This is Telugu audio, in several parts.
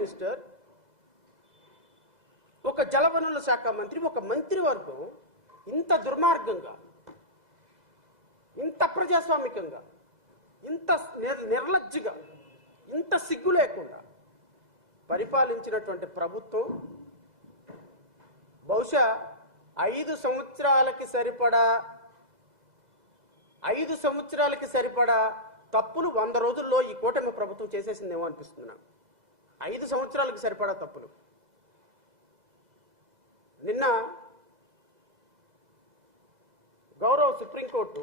మినిస్టర్ ఒక జలవనరుల శాఖ మంత్రి ఒక మంత్రివర్గం ఇంత దుర్మార్గంగా ఇంత ప్రజాస్వామికంగా ఇంత నిర్లజ్జగా ఇంత సిగ్గు లేకుండా పరిపాలించినటువంటి ప్రభుత్వం బహుశా ఐదు సంవత్సరాలకి సరిపడా ఐదు సంవత్సరాలకి సరిపడా తప్పులు వంద రోజుల్లో ఈ కూటమి ప్రభుత్వం చేసేసిందేమో అనిపిస్తున్నాను ఐదు సంవత్సరాలకు సరిపడా తప్పులు. నిన్న గౌరవ సుప్రీంకోర్టు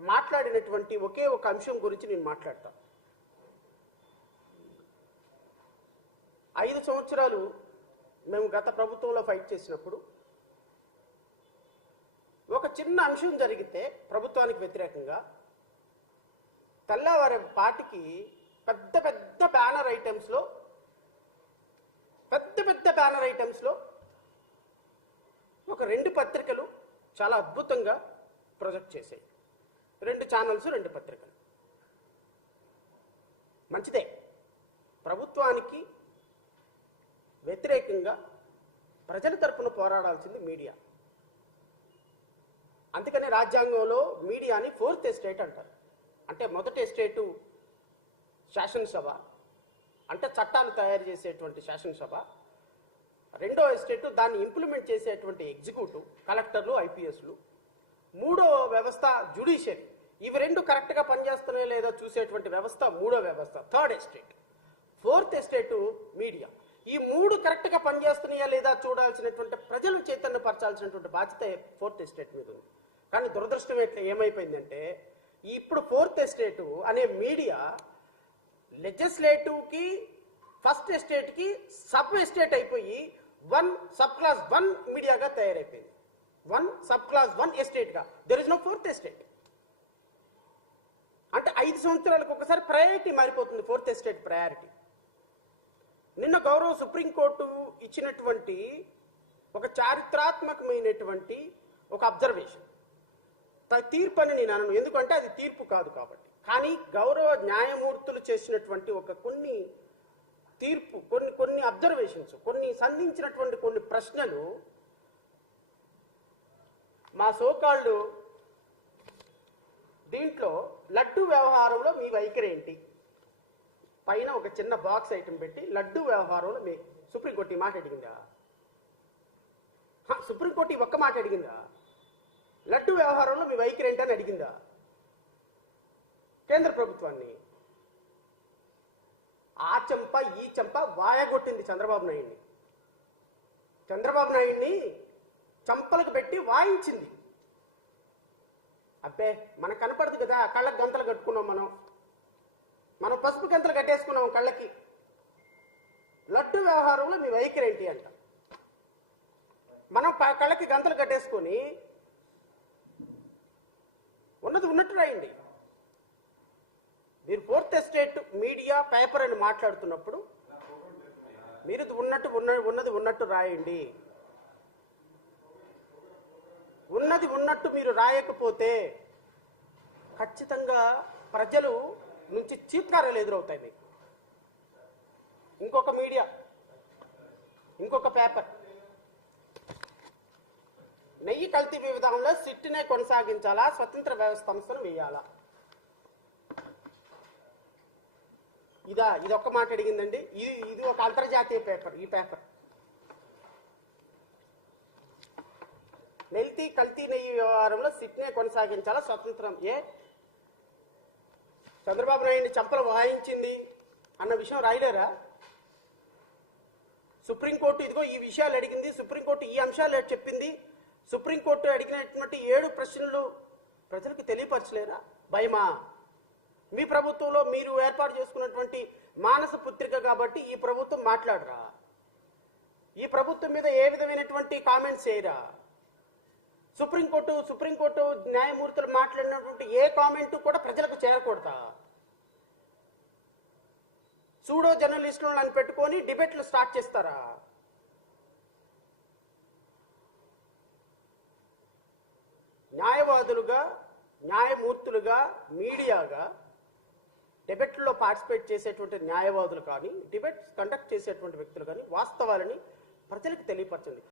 మాట్లాడినటువంటి ఒకే ఒక అంశం గురించి నేను మాట్లాడతా. ఐదు సంవత్సరాలు మేము గత ప్రభుత్వంలో ఫైట్ చేసినప్పుడు ఒక చిన్న అంశం జరిగితే ప్రభుత్వానికి వ్యతిరేకంగా తెల్లవారి పాటికి పెద్ద పెద్ద బ్యానర్ ఐటమ్స్లో పెద్ద పెద్ద బ్యానర్ ఐటమ్స్లో ఒక రెండు పత్రికలు చాలా అద్భుతంగా ప్రొజెక్ట్ చేశాయి. రెండు ఛానల్స్ రెండు పత్రికలు. మంచిదే. ప్రభుత్వానికి వ్యతిరేకంగా ప్రజల తరపున పోరాడాల్సింది మీడియా. అందుకనే రాజ్యాంగంలో మీడియాని ఫోర్త్ ఎస్టేట్ అంటారు. అంటే మొదటి ఎస్టేటు శాసనసభ. అంటే చట్టాలు తయారు చేసేటువంటి శాసనసభ. రెండో ఎస్టేటు దాన్ని ఇంప్లిమెంట్ చేసేటువంటి ఎగ్జిక్యూటివ్ కలెక్టర్లు ఐపీఎస్లు. మూడో వ్యవస్థ జ్యుడిషియరీ ఇవి రెండు కరెక్ట్గా పనిచేస్తున్నాయో లేదో చూసేటువంటి వ్యవస్థ మూడో వ్యవస్థ third estate. Fourth estate media. ఈ మూడు కరెక్ట్గా పనిచేస్తున్నాయా లేదా చూడాల్సినటువంటి ప్రజలు చైతన్యపరచాల్సినటువంటి బాధ్యత ఫోర్త్ ఎస్టేట్ మీద ఉంది. కానీ దురదృష్టం ఎట్లా ఏమైపోయిందంటే ఇప్పుడు ఫోర్త్ ఎస్టేటు అనే మీడియా లెజిస్లేటివ్కి ఫస్ట్ ఎస్టేట్కి సబ్ ఎస్టేట్ అయిపోయి వన్ సబ్ క్లాస్ వన్ మీడియాగా తయారైపోయింది. One sub class one ఎస్టేట్గా. There is no fourth estate అంటే ఐదు సంవత్సరాలకు ఒకసారి ప్రయారిటీ మారిపోతుంది ఫోర్త్ ఎస్టేట్ ప్రయారిటీ నిన్న గౌరవ సుప్రీంకోర్టు ఇచ్చినటువంటి ఒక చారిత్రాత్మకమైనటువంటి ఒక అబ్జర్వేషన్ తీర్పు అని నేను అనను. ఎందుకంటే అది తీర్పు కాదు కాబట్టి. కానీ గౌరవ న్యాయమూర్తులు చేసినటువంటి ఒక కొన్ని తీర్పు కొన్ని కొన్ని అబ్జర్వేషన్స్ కొన్ని సంధించినటువంటి కొన్ని ప్రశ్నలు మా సోకాళ్ళు దీంట్లో లడ్డు వ్యవహారంలో మీ వైఖరి ఏంటి? పైన ఒక చిన్న బాక్స్ ఐటమ్ పెట్టి లడ్డు వ్యవహారంలో మీ సుప్రీంకోర్టు మాట అడిగిందా? సుప్రీంకోర్టు ఒక్క మాట అడిగిందా? లడ్డు వ్యవహారంలో మీ వైఖరి ఏంటని అడిగిందా? కేంద్ర ప్రభుత్వాన్ని. ఆ చెంప ఈ చెంప వాయగొట్టింది చంద్రబాబు నాయుడిని. చంద్రబాబు నాయుడిని చంపలకు పెట్టి వాయించింది. అబ్బే మనకు కనపడదు కదా కళ్ళకి గంతలు కట్టుకున్నాం మనం. మనం పసుపు గంతలు కట్టేసుకున్నాం కళ్ళకి. లడ్డు వ్యవహారంలో మీ వైఖరి ఏంటి అంట. మనం కళ్ళకి గంతలు కట్టేసుకొని ఉన్నది ఉన్నట్టు రాయండి. మీరు ఫోర్త్ ఎస్టేట్ మీడియా పేపర్ అని మాట్లాడుతున్నప్పుడు మీరు ఉన్నట్టు ఉన్న ఉన్నది ఉన్నట్టు రాయండి. ఉన్నది ఉన్నట్టు మీరు రాయకపోతే ఖచ్చితంగా ప్రజలు నుంచి చీత్కారాలు ఎదురవుతాయి మీకు. ఇంకొక మీడియా ఇంకొక పేపర్. నెయ్యి కల్తీ విధానంలో సిట్టినే కొనసాగించాలా? స్వతంత్ర వ్యవస్థ సంస్థను వేయాలా? ఇదా ఇది ఒక్క మాట అడిగిందండి. ఇది ఇది ఒక అంతర్జాతీయ పేపర్ ఈ పేపర్. నెల్తీ కల్తీ నెయ్యి వ్యవహారంలో సిట్నే కొనసాగించాలా స్వతంత్రం? ఏ? చంద్రబాబు నాయుడిని చంపలు వాయించింది అన్న విషయం రాయలేరా? సుప్రీంకోర్టు ఇదిగో ఈ విషయాలు అడిగింది. సుప్రీంకోర్టు ఈ అంశాలు చెప్పింది. సుప్రీంకోర్టు అడిగినటువంటి ఏడు ప్రశ్నలు ప్రజలకు తెలియపరచలేరా? భయమా? మీ ప్రభుత్వంలో మీరు ఏర్పాటు చేసుకున్నటువంటి మానస పుత్రిక కాబట్టి ఈ ప్రభుత్వం మాట్లాడరా? ఈ ప్రభుత్వం మీద ఏ విధమైనటువంటి కామెంట్స్ చేయరా? సుప్రీంకోర్టు సుప్రీంకోర్టు న్యాయమూర్తులు మాట్లాడినటువంటి ఏ కామెంట్ కూడా ప్రజలకు చేరకూడదా? సూడో జర్నలిస్టులను అని పెట్టుకొని డిబేట్లు స్టార్ట్ చేస్తారా? న్యాయవాదులుగా న్యాయమూర్తులుగా మీడియాగా డిబెట్లో పార్టిసిపేట్ చేసేటువంటి న్యాయవాదులు కానీ డిబెట్స్ కండక్ట్ చేసేటువంటి వ్యక్తులు కానీ వాస్తవాలని ప్రజలకు తెలియపరచండి.